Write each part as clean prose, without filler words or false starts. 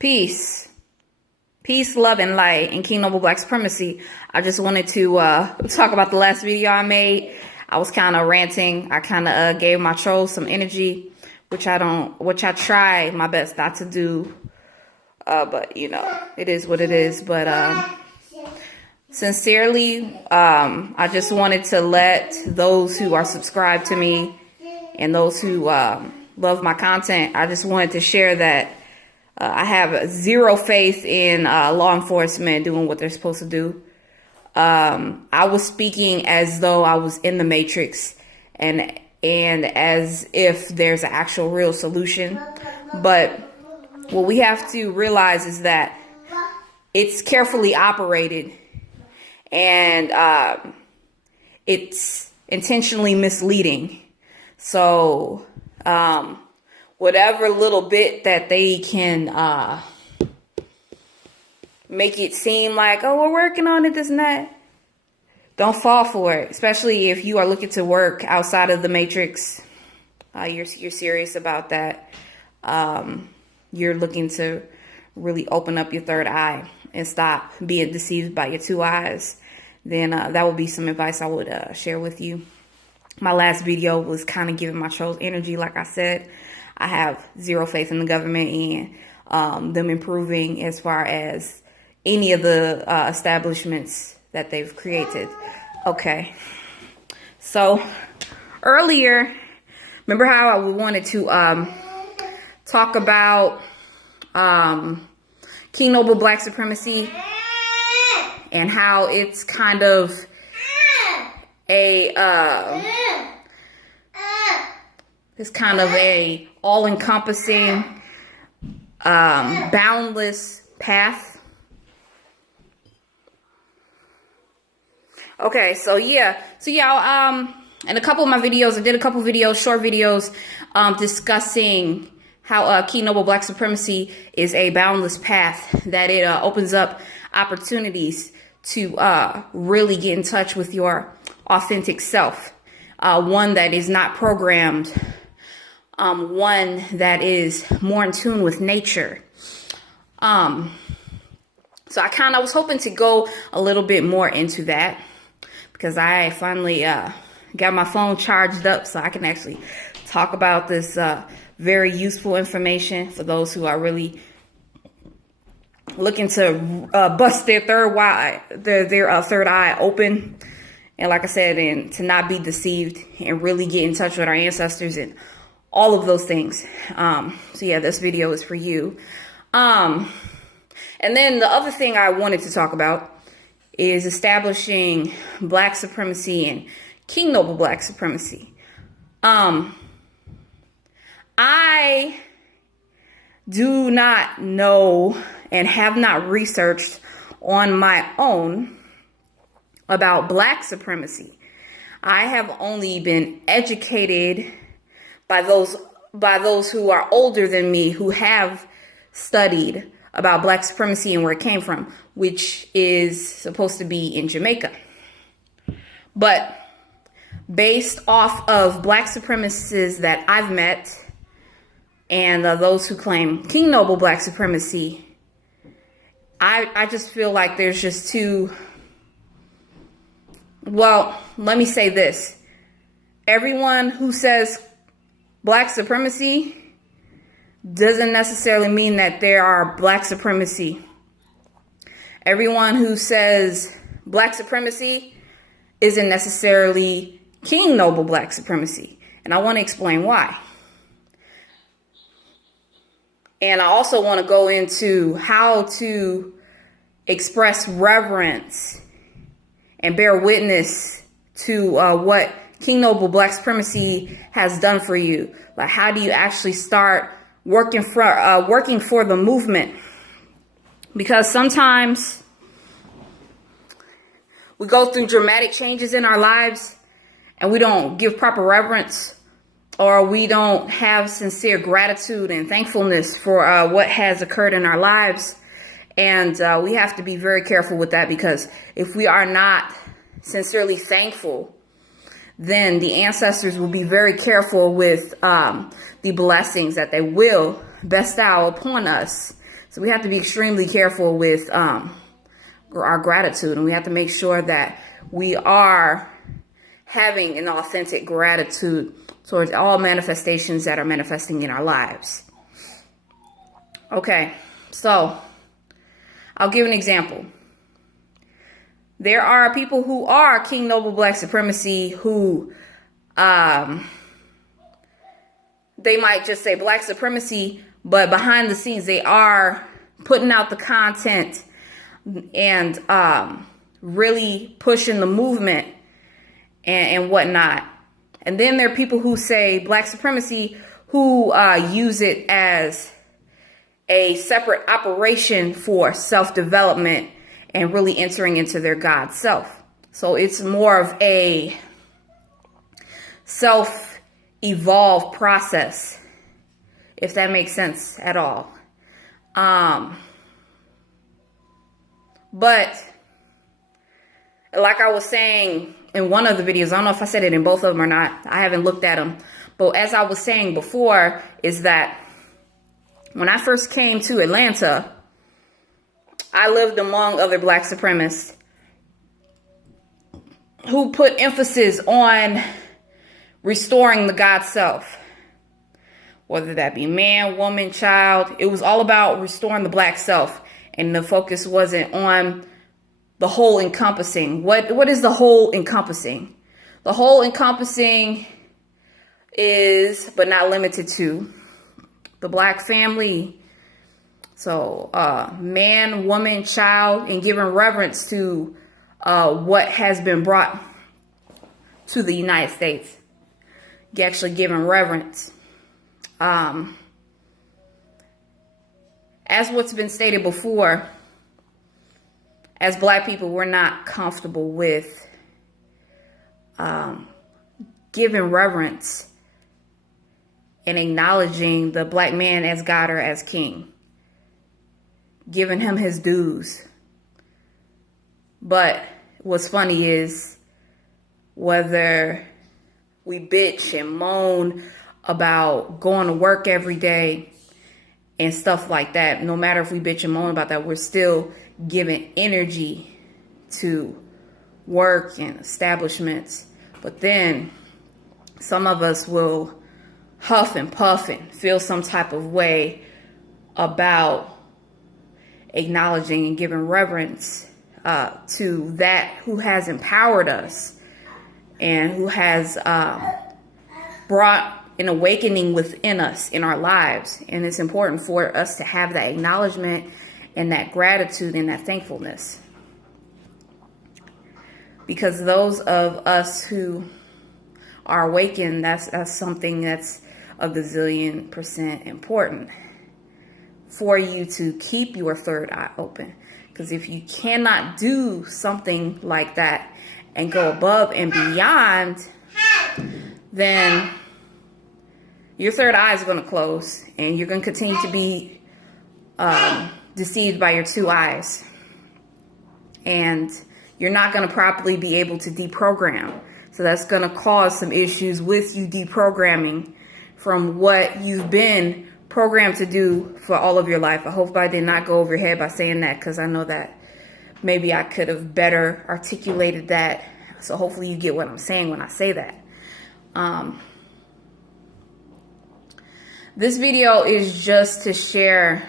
Peace. Peace, love, and light in King Noble Black Supremacy. I just wanted to talk about the last video I made. I was kind of ranting. I kind of gave my trolls some energy, which I try my best not to do. But, you know, it is what it is. But sincerely, I just wanted to let those who are subscribed to me and those who love my content, I just wanted to share that I have zero faith in law enforcement doing what they're supposed to do. I was speaking as though I was in the Matrix and as if there's an actual real solution. But what we have to realize is that it's carefully operated and it's intentionally misleading. So whatever little bit that they can make it seem like, oh, we're working on it, this and that, don't fall for it. Especially if you are looking to work outside of the Matrix. You're serious about that. You're looking to really open up your third eye and stop being deceived by your two eyes. Then that would be some advice I would share with you. My last video was kind of giving my trolls energy. Like I said, I have zero faith in the government and them improving as far as any of the establishments that they've created. Okay. So earlier, remember how I wanted to talk about King Noble Black Supremacy and how it's kind of a all-encompassing boundless path. Okay, so yeah, in a couple of my videos, I did a couple videos, short videos, discussing how King Noble Black Supremacy is a boundless path, that it opens up opportunities to really get in touch with your authentic self, one that is not programmed, one that is more in tune with nature. So I was hoping to go a little bit more into that because I finally got my phone charged up so I can actually talk about this very useful information for those who are really looking to bust their third eye open. And like I said, and to not be deceived and really get in touch with our ancestors and all of those things. So yeah, this video is for you. And then the other thing I wanted to talk about is establishing Black supremacy and King Noble Black Supremacy. I do not know and have not researched on my own about Black supremacy. I have only been educated by those who are older than me, who have studied about Black supremacy and where it came from, which is supposed to be in Jamaica. But based off of Black supremacists that I've met and those who claim King Noble Black Supremacy, I just feel like there's just too... Well, let me say this. Everyone who says Black supremacy doesn't necessarily mean that there are Black supremacy. Everyone who says Black supremacy isn't necessarily King Noble Black Supremacy. And I want to explain why. And I also want to go into how to express reverence and bear witness to what King Noble Black Supremacy has done for you. Like, how do you actually start working for the movement? Because sometimes we go through dramatic changes in our lives and we don't give proper reverence, or we don't have sincere gratitude and thankfulness for what has occurred in our lives. And we have to be very careful with that, because if we are not sincerely thankful, then the ancestors will be very careful with the blessings that they will bestow upon us So we have to be extremely careful with our gratitude, and we have to make sure that we are having an authentic gratitude towards all manifestations that are manifesting in our lives. Okay, so I'll give an example. There are people who are King Noble Black Supremacy who they might just say Black Supremacy, but behind the scenes they are putting out the content and really pushing the movement and whatnot. And then there are people who say Black Supremacy who use it as a separate operation for self-development and really entering into their God self. So it's more of a self-evolved process, if that makes sense at all. But like I was saying in one of the videos, I don't know if I said it in both of them or not. I haven't looked at them. But as I was saying before, is that when I first came to Atlanta, I lived among other Black supremacists who put emphasis on restoring the God self. Whether that be man, woman, child, it was all about restoring the Black self. And the focus wasn't on the whole encompassing. What is the whole encompassing? The whole encompassing is, but not limited to, the Black family. So man, woman, child, and giving reverence to what has been brought to the United States. Actually giving reverence. As what's been stated before, as Black people, we're not comfortable with giving reverence and acknowledging the Black man as God or as king, giving him his dues. But what's funny is whether we bitch and moan about going to work every day and stuff like that, no matter if we bitch and moan about that, we're still giving energy to work and establishments. But then some of us will huff and puff and feel some type of way about acknowledging and giving reverence to that who has empowered us and who has brought an awakening within us in our lives. And it's important for us to have that acknowledgement and that gratitude and that thankfulness. Because those of us who are awakened, that's something that's a gazillion% important for you to keep your third eye open. Because if you cannot do something like that and go above and beyond, then your third eye is going to close and you're going to continue to be deceived by your two eyes. And you're not going to properly be able to deprogram. So that's going to cause some issues with you deprogramming from what you've been programmed to do for all of your life. I hope I did not go over your head by saying that, because I know that maybe I could have better articulated that. So hopefully you get what I'm saying when I say that. This video is just to share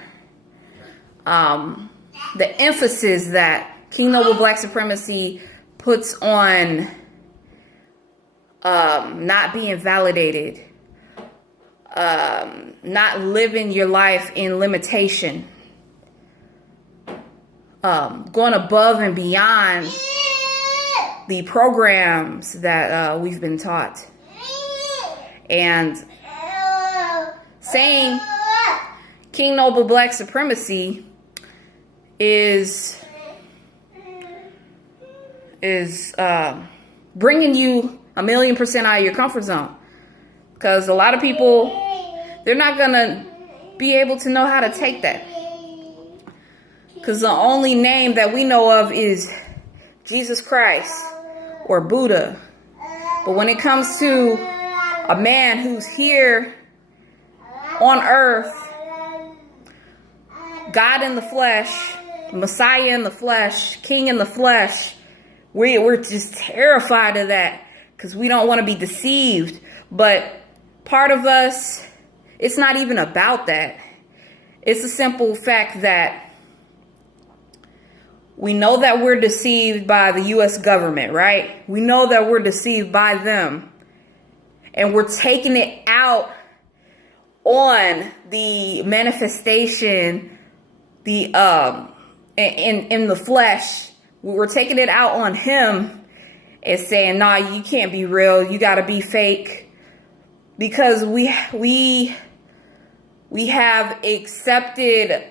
the emphasis that King Noble Black Supremacy puts on not being validated, not living your life in limitation, going above and beyond the programs that we've been taught, and saying King Noble Black Supremacy is bringing you 1,000,000% out of your comfort zone. Because a lot of people, they're not going to be able to know how to take that. Because the only name that we know of is Jesus Christ or Buddha. But when it comes to a man who's here on earth God in the flesh, Messiah in the flesh, King in the flesh. We're just terrified of that because we don't want to be deceived. But part of us, it's not even about that. It's a simple fact that we know that we're deceived by the U.S. government, right? We know that we're deceived by them. And we're taking it out on the manifestation, the in the flesh. We're taking it out on him and saying, nah, you can't be real. You got to be fake. Because we have accepted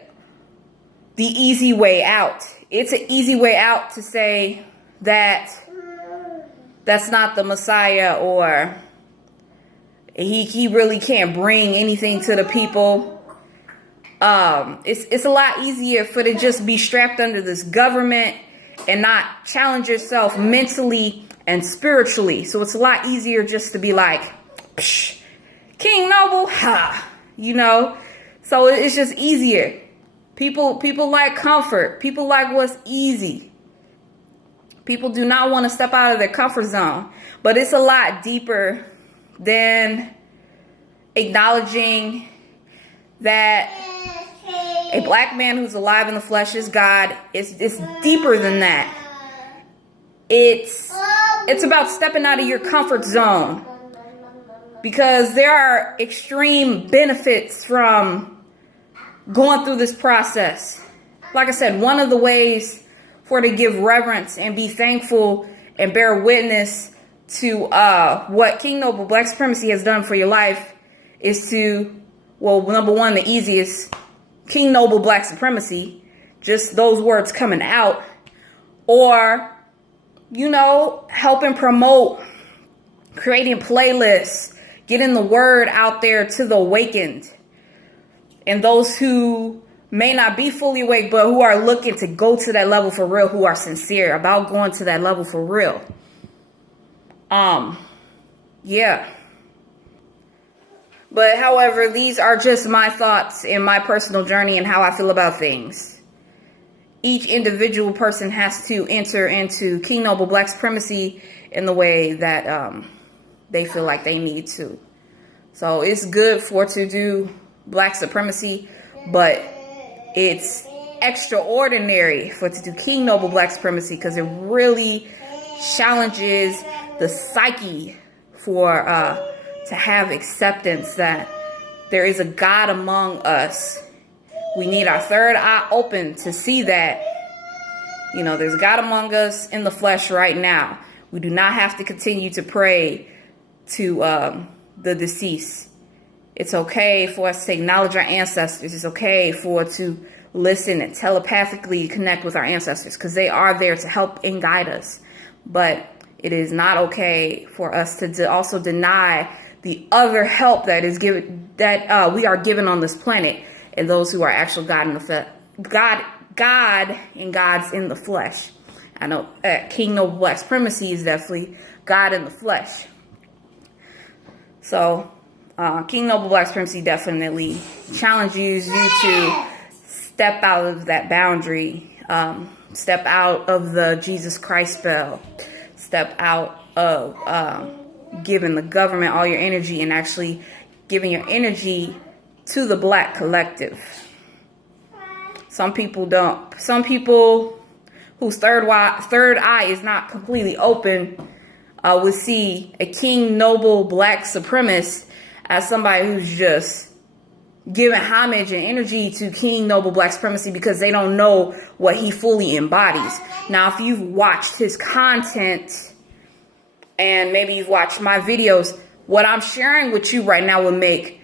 the easy way out. It's an easy way out to say that that's not the Messiah, or he really can't bring anything to the people. It's a lot easier for to just be strapped under this government and not challenge yourself mentally and spiritually. So it's a lot easier just to be like, psh, King Noble, ha, you know. So it's just easier. People like comfort. People like what's easy. People do not want to step out of their comfort zone. But it's a lot deeper than acknowledging that a black man who's alive in the flesh is God. It's deeper than that. It's about stepping out of your comfort zone, because there are extreme benefits from going through this process. Like I said, one of the ways for to give reverence and be thankful and bear witness to what King Noble Black Supremacy has done for your life is to, well, number one, the easiest, King Noble Black Supremacy, just those words coming out, or, you know, helping promote, creating playlists, getting the word out there to the awakened and those who may not be fully awake, but who are looking to go to that level for real, who are sincere about going to that level for real. Yeah. But however, these are just my thoughts and my personal journey and how I feel about things. Each individual person has to enter into King Noble Black Supremacy in the way that they feel like they need to. So it's good for to do Black Supremacy, but it's extraordinary for to do King Noble Black Supremacy because it really challenges the psyche for to have acceptance that there is a God among us. We need our third eye open to see that, you know, there's a God among us in the flesh right now. We do not have to continue to pray to the deceased. It's okay for us to acknowledge our ancestors. It's okay for to listen and telepathically connect with our ancestors because they are there to help and guide us. But it is not okay for us to also deny the other help that is given, that we are given on this planet, and those who are actual God in the God and God's in the flesh. I know King Noble Black Supremacy is definitely God in the flesh. So King Noble Black Supremacy definitely challenges you to step out of that boundary, step out of the Jesus Christ spell, step out of giving the government all your energy and actually giving your energy to the Black collective. Some people don't. Some people whose third eye is not completely open would see a King Noble Black Supremacist as somebody who's just giving homage and energy to King Noble Black Supremacy because they don't know what he fully embodies. Now, if you've watched his content and maybe you've watched my videos, what I'm sharing with you right now will make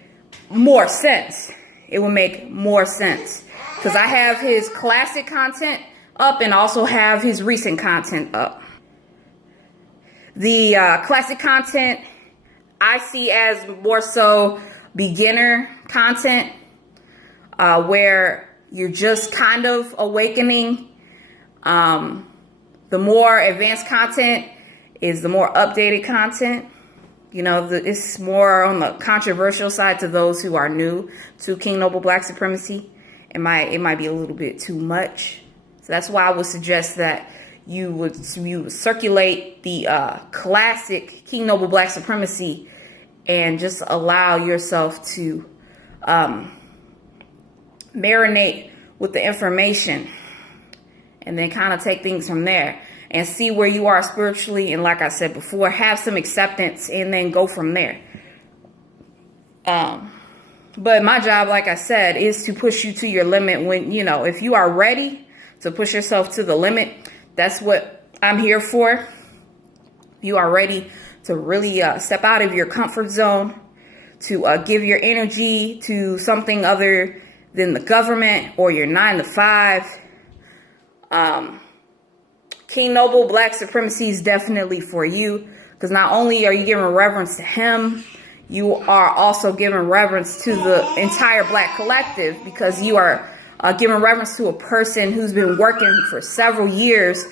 more sense. It will make more sense because I have his classic content up and also have his recent content up. The classic content I see as more so beginner content where you're just kind of awakening. The more advanced content is the more updated content. You know, it's more on the controversial side to those who are new to King Noble Black Supremacy it might be a little bit too much. So that's why I would suggest that you would circulate the classic King Noble Black Supremacy and just allow yourself to marinate with the information, and then kind of take things from there and see where you are spiritually. And like I said before, have some acceptance and then go from there. But my job, like I said, is to push you to your limit. When, you know, if you are ready to push yourself to the limit, that's what I'm here for. If you are ready to really step out of your comfort zone, to give your energy to something other than the government or your 9 to 5. King Noble Black Supremacy is definitely for you, because not only are you giving reverence to him, you are also giving reverence to the entire Black collective, because you are giving reverence to a person who's been working for several years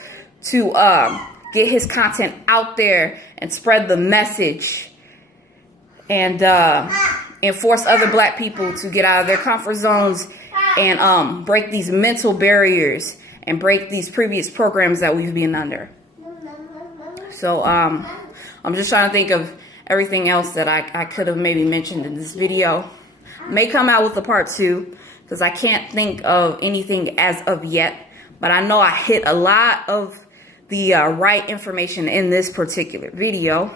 to get his content out there and spread the message, and force other Black people to get out of their comfort zones and break these mental barriers and break these previous programs that we've been under. So I'm just trying to think of everything else that I could have maybe mentioned in this video. May come out with a part 2, because I can't think of anything as of yet, but I know I hit a lot of the right information in this particular video.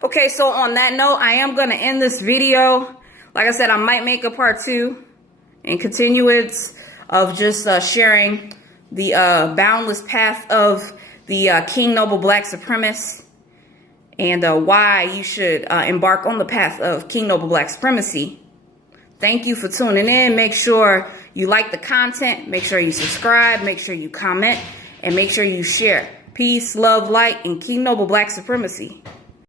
Okay, so on that note, I am going to end this video. Like I said, I might make a part 2 and continuance of just sharing the boundless path of the King Noble Black Supremacy, and why you should embark on the path of King Noble Black Supremacy. Thank you for tuning in. Make sure you like the content. Make sure you subscribe. Make sure you comment. And make sure you share. Peace, love, light, and King Noble Black Supremacy.